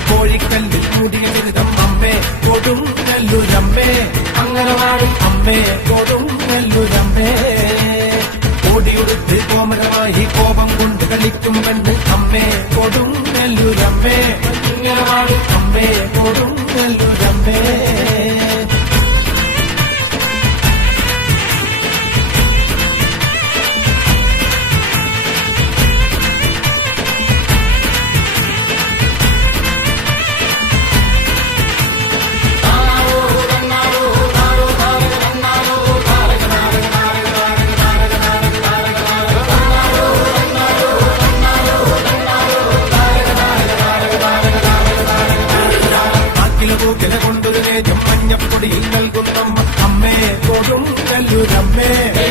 കോഴിക്കല്ലിൽ മൂടിയ ബിരുദം അമ്മേ കൊടുങ്ങല്ലൂരമ്മേ, അംഗനവാടി അമ്മേ കൊടുങ്ങല്ലൂരമ്മേ. ഓടിയുടുത്ത് കോമരമായി കോപം കൊണ്ട് കളിക്കും പെണ്ണ് അമ്മേ കൊടുങ്ങല്ലൂരമ്മേ.